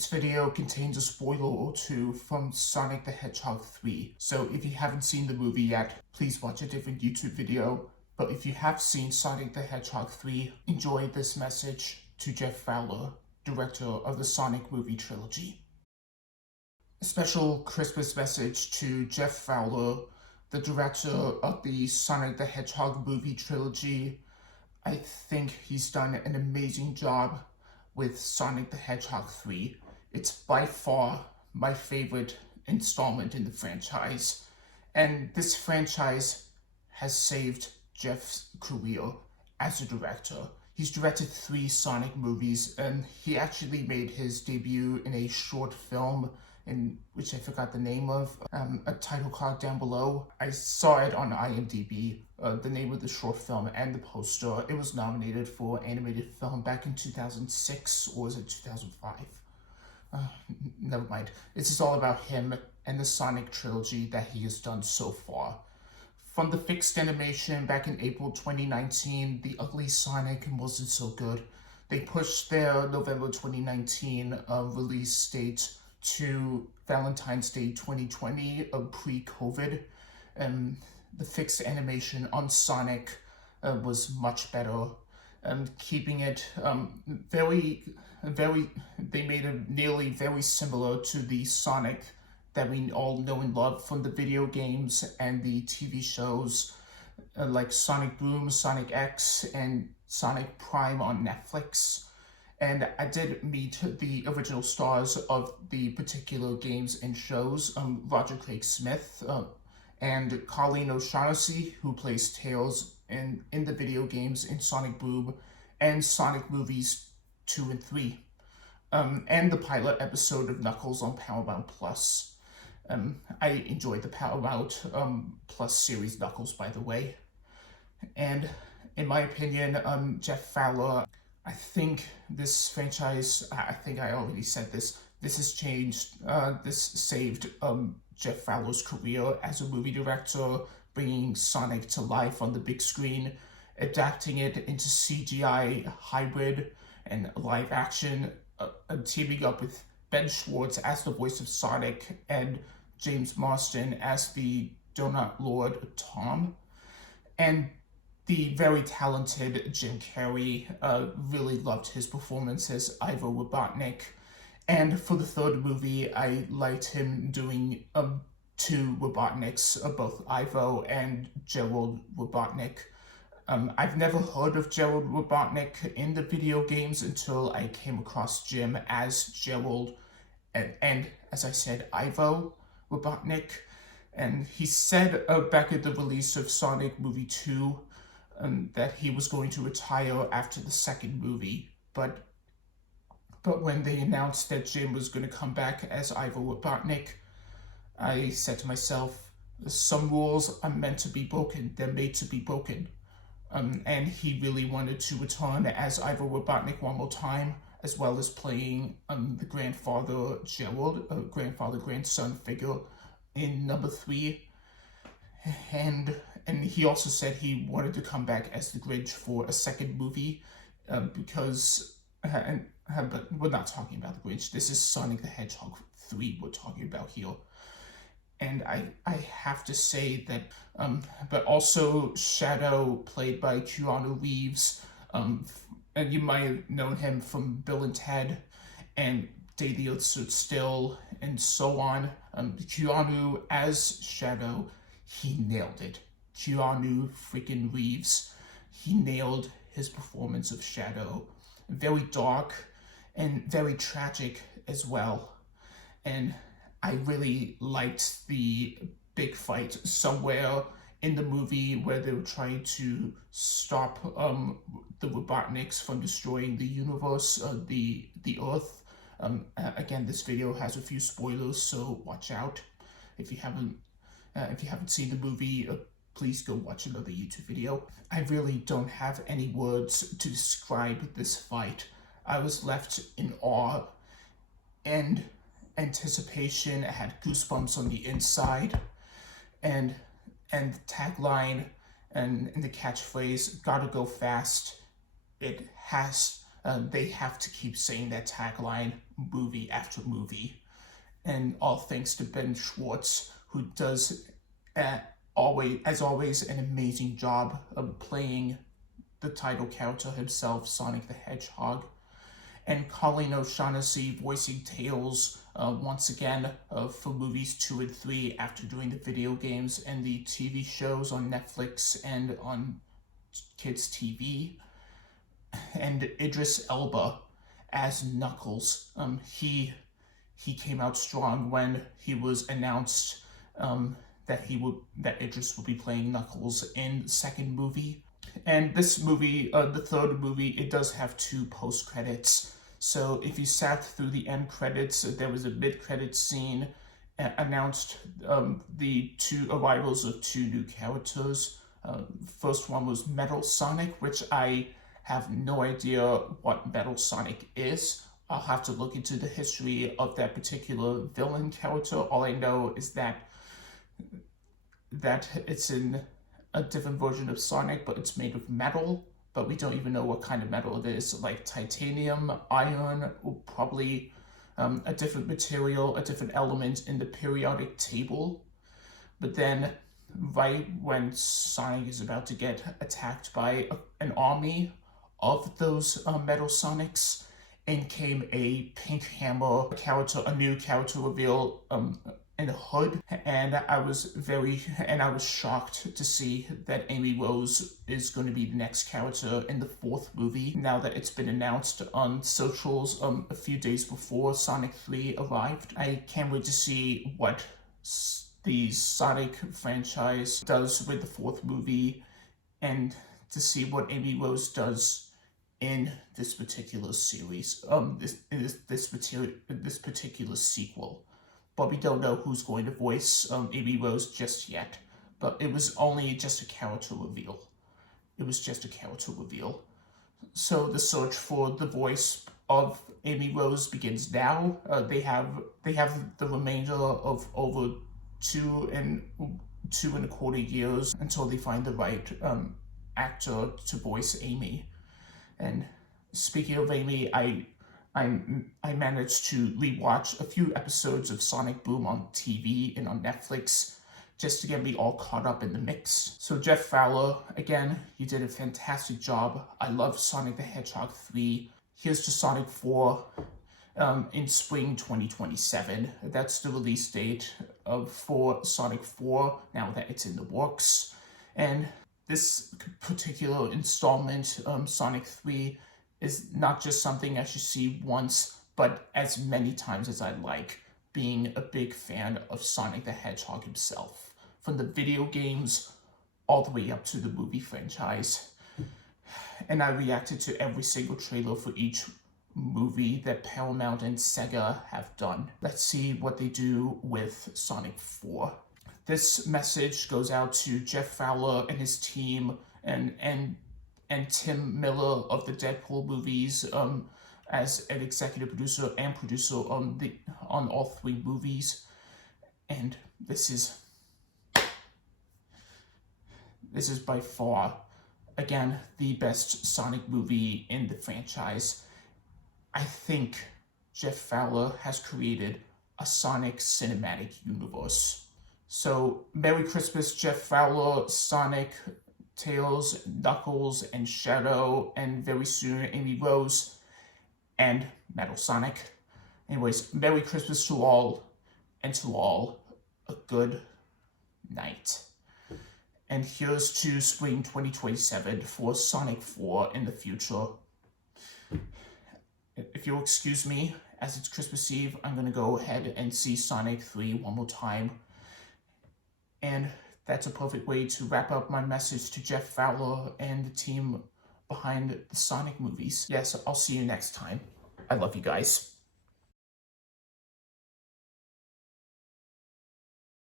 This video contains a spoiler or two from Sonic the Hedgehog 3, so if you haven't seen the movie yet, please watch a different YouTube video. But if you have seen Sonic the Hedgehog 3, enjoy this message to Jeff Fowler, director of the Sonic movie trilogy. A special Christmas message to Jeff Fowler, the director of the Sonic the Hedgehog movie trilogy. I think he's done an amazing job with Sonic the Hedgehog 3. It's by far my favorite installment in the franchise, and this franchise has saved Jeff's career as a director. He's directed 3 Sonic movies, and he actually made his debut in a short film in which I forgot the name of, a title card down below. I saw it on IMDb, the name of the short film and the poster. It was nominated for animated film back in 2006, or was it 2005? Never mind. This is all about him and the Sonic trilogy that he has done so far. From the fixed animation back in April 2019, The Ugly Sonic wasn't so good. They pushed their November 2019 release date to Valentine's Day 2020, pre-COVID. The fixed animation on Sonic was much better, keeping it they made it nearly very similar to the Sonic that we all know and love from the video games and the TV shows like Sonic Boom, Sonic X, and Sonic Prime on Netflix. And I did meet the original stars of the particular games and shows, Roger Craig Smith and Colleen O'Shaughnessy, who plays Tails in the video games in Sonic Boom and Sonic movies 2 and 3, and the pilot episode of Knuckles on Paramount Plus. I enjoyed the Paramount Plus series Knuckles, by the way. And in my opinion, Jeff Fowler, I think this franchise, I think I already said this has changed, this saved Jeff Fowler's career as a movie director, bringing Sonic to life on the big screen, adapting it into CGI hybrid and live action, teaming up with Ben Schwartz as the voice of Sonic and James Marsden as the Donut Lord Tom. And the very talented Jim Carrey, really loved his performance as Ivo Robotnik. And for the third movie, I liked him doing 2 Robotniks, both Ivo and Gerald Robotnik. I've never heard of Gerald Robotnik in the video games until I came across Jim as Gerald and as I said, Ivo Robotnik. And he said back at the release of Sonic Movie 2 that he was going to retire after the second movie, but when they announced that Jim was going to come back as Ivo Robotnik, I said to myself, some rules are meant to be broken, they're made to be broken. And he really wanted to return as Ivo Robotnik one more time, as well as playing the grandfather Gerald, grandfather-grandson figure in number 3. And he also said he wanted to come back as the Grinch for a second movie, because, but we're not talking about the Grinch. This is Sonic the Hedgehog 3 we're talking about here. And I have to say that, but also Shadow, played by Keanu Reeves, and you might have known him from Bill and Ted and Day the Earth Stood Still and so on. Keanu as Shadow, he nailed it. Keanu freaking Reeves, he nailed his performance of Shadow. Very dark and very tragic as well. And I really liked the big fight somewhere in the movie where they were trying to stop the Robotniks from destroying the universe, the Earth. Again, this video has a few spoilers, so watch out. If you haven't seen the movie, please go watch another YouTube video. I really don't have any words to describe this fight. I was left in awe and anticipation. I had goosebumps on the inside, and the tagline and the catchphrase, "Gotta go fast." It has they have to keep saying that tagline movie after movie. And all thanks to Ben Schwartz, who does always an amazing job of playing the title character himself, Sonic the Hedgehog. And Colleen O'Shaughnessy voicing Tails once again for movies 2 and 3 after doing the video games and the TV shows on Netflix and on kids' TV. And Idris Elba as Knuckles. He came out strong when he was announced that Idris will be playing Knuckles in the second movie. And this movie, the third movie, it does have 2 post-credits. So if you sat through the end credits, there was a mid-credit scene announced the 2 arrivals of 2 new characters. First one was Metal Sonic, which I have no idea what Metal Sonic is. I'll have to look into the history of that particular villain character. All I know is that it's in a different version of Sonic, but it's made of metal, but we don't even know what kind of metal it is, like titanium, iron, or probably a different material, a different element in the periodic table. But then, right when Sonic is about to get attacked by an army of those Metal Sonics, in came a Pink Hammer character, a new character reveal in a hood, and I was shocked to see that Amy Rose is going to be the next character in the 4th movie, now that it's been announced on socials a few days before Sonic 3 arrived. I can't wait to see what the Sonic franchise does with the 4th movie, and to see what Amy Rose does in this particular series, this particular sequel. But we don't know who's going to voice Amy Rose just yet. But it was only just a character reveal. It was just a character reveal. So the search for the voice of Amy Rose begins now. They have the remainder of over 2.25 years until they find the right actor to voice Amy. And speaking of Amy, I managed to rewatch a few episodes of Sonic Boom on TV and on Netflix just to get me all caught up in the mix. So Jeff Fowler, again, you did a fantastic job. I love Sonic the Hedgehog 3. Here's to Sonic 4 in spring 2027. That's the release date for Sonic 4, now that it's in the works. And this particular installment, Sonic 3, is not just something I should see once, but as many times as I'd like, being a big fan of Sonic the Hedgehog himself, from the video games all the way up to the movie franchise. And I reacted to every single trailer for each movie that Paramount and Sega have done. Let's see what they do with Sonic 4. This message goes out to Jeff Fowler and his team and Tim Miller of the Deadpool movies as an executive producer and producer on all 3 movies. And this is by far, again, the best Sonic movie in the franchise. I think Jeff Fowler has created a Sonic cinematic universe. So, Merry Christmas, Jeff Fowler, Sonic, Tails, Knuckles, and Shadow, and very soon Amy Rose, and Metal Sonic. Anyways, Merry Christmas to all, and to all, a good night. And here's to spring 2027 for Sonic 4 in the future. If you'll excuse me, as it's Christmas Eve, I'm going to go ahead and see Sonic 3 one more time. And that's a perfect way to wrap up my message to Jeff Fowler and the team behind the Sonic movies. Yes, I'll see you next time. I love you guys.